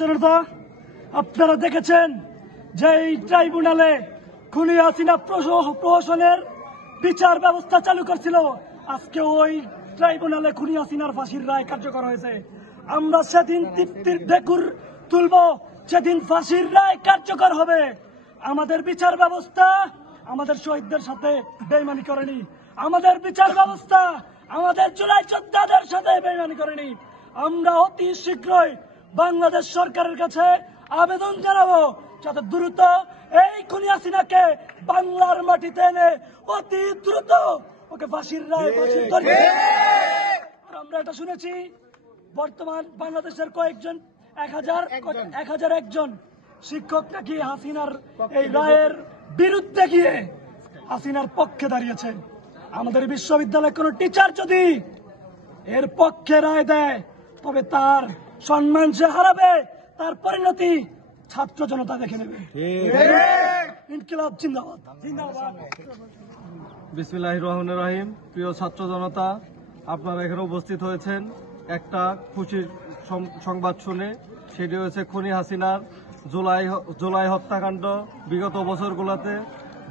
জনতা, আপনারা দেখেছেন যে এই ট্রাইব্যুনালে খুনি হাসিনা প্রহসনের বিচার ব্যবস্থা চালু করছিল। আজকে ওই ট্রাইব্যুনালে খুনি হাসিনার ফাঁসির রায় কার্যকর হয়েছে। আমরা সেদিন তৃপ্তির ঢেকুর তুলব, সেদিন ফাঁসির রায় কার্যকর হবে। আমাদের বিচার ব্যবস্থা আমাদের শহীদদের সাথে বেইমানি করেনি, আমাদের বিচার ব্যবস্থা আমাদের জুলাই যোদ্ধাদের সাথে বেইমানি করেনি। আমরা অতি শীঘ্রই বাংলাদেশ সরকারের কাছে আবেদন জানাবো যাতে দ্রুত এই খুনি হাসিনাকে বাংলার মাটিতে এনে অতি দ্রুত ওকে ফাঁসির রায় ঘোষিত করে। আর আমরা এটা শুনেছি বর্তমান বাংলাদেশের কয়েকজন 1001 শিক্ষক নাকি হাসিনার এই রায়ের বিরুদ্ধে গিয়ে হাসিনার পক্ষে দাঁড়িয়েছে। আমাদের বিশ্ববিদ্যালয়ের কোন টিচার যদি এর পক্ষে রায় দেয় তবে তার সম্মান সে হারাবে, তার পরিণতি ছাত্র জনতা দেখে নেবে। ইনকিলাব জিন্দাবাদ। বিসমিল্লাহির রহমানির রহিম। প্রিয় ছাত্র জনতা, আপনারা এখানে উপস্থিত হয়েছেন একটা খুশির সংবাদ শুনে। সেটি হয়েছে খুনি হাসিনার জুলাই হত্যাকাণ্ড। বিগত বছরগুলোতে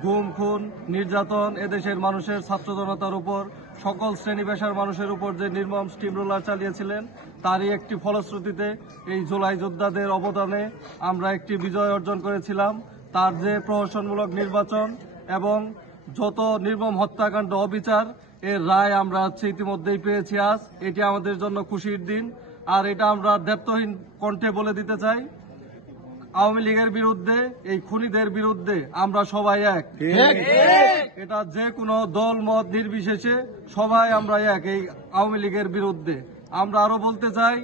গুম, খুন, নির্যাতন এদেশের মানুষের, ছাত্র জনতার উপর, সকল শ্রেণী পেশার মানুষের উপর যে নির্মম স্টিম রোলার চালিয়েছিলেন, তারই একটি ফলশ্রুতিতে এই জুলাই যোদ্ধাদের অবদানে আমরা একটি বিজয় অর্জন করেছিলাম। তার যে প্রহসনমূলক নির্বাচন এবং যত নির্মম হত্যাকাণ্ড, অবিচার, এর রায় আমরা ইতিমধ্যেই পেয়েছি। আজ এটি আমাদের জন্য খুশির দিন। আর এটা আমরা দ্ব্যর্থহীন কণ্ঠে বলে দিতে চাই, আওয়ামী লীগের বিরুদ্ধে, এই খুনিদের বিরুদ্ধে আমরা সবাই এক। এটা যে কোনো দল মত নির্বিশেষে সবাই আমরা এক এই আওয়ামী লীগের বিরুদ্ধে। আমরা আরো বলতে চাই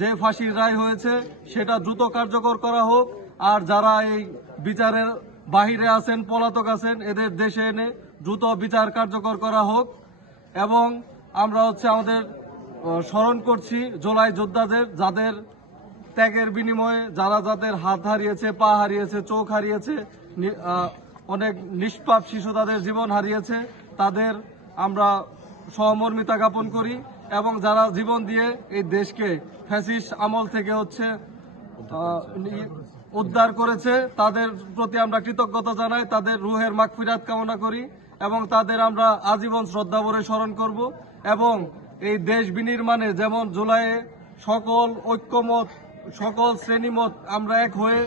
যে ফাঁসির রায় হয়েছে সেটা দ্রুত কার্যকর করা হোক। আর যারা এই বিচারের বাহিরে আছেন, পলাতক আছেন, এদের দেশে এনে দ্রুত বিচার কার্যকর করা হোক। এবং আমরা আমাদের স্মরণ করছি জুলাই যোদ্ধাদের, যাদের ত্যাগের বিনিময়ে যাদের হাত হারিয়েছে, পা হারিয়েছে, চোখ হারিয়েছে, অনেক নিষ্পাপ শিশু তাদের জীবন হারিয়েছে, তাদের আমরা সহমর্মিতা জ্ঞাপন করি। এবং যারা জীবন দিয়ে এই দেশকে ফ্যাসিস্ট আমল থেকে উদ্ধার করেছে, তাদের প্রতি আমরা কৃতজ্ঞতা জানাই, তাদের রুহের মাগফিরাত কামনা করি এবং তাদের আমরা আজীবন শ্রদ্ধা ভরে স্মরণ করব। এবং এই দেশ বিনির্মাণে যেমন জুলাইয়ে সকল ঐক্যমত, সকল শ্রেণীমত আমরা এক হয়ে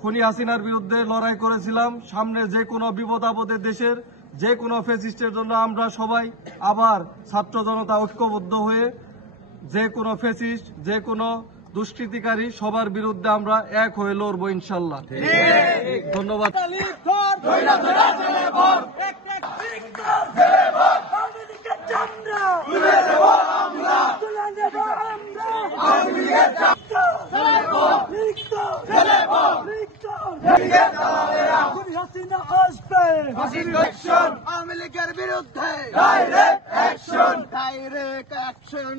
খুনি হাসিনার বিরুদ্ধে লড়াই করেছিলাম, সামনে যে কোনো বিপদ আপদে দেশের যে কোনো ফ্যাসিস্টের জন্য আমরা সবাই আবার ছাত্র জনতা ঐক্যবদ্ধ হয়ে যে কোনো ফ্যাসিস্ট, যে কোনো দুষ্কৃতিকারী সবার বিরুদ্ধে আমরা এক হয়ে লড়বো ইনশাল্লাহ। ধন্যবাদ। আওয়ামী লীগের বিরুদ্ধে ডাইরেক্ট অ্যাকশন, ডাইরেক্ট অ্যাকশন।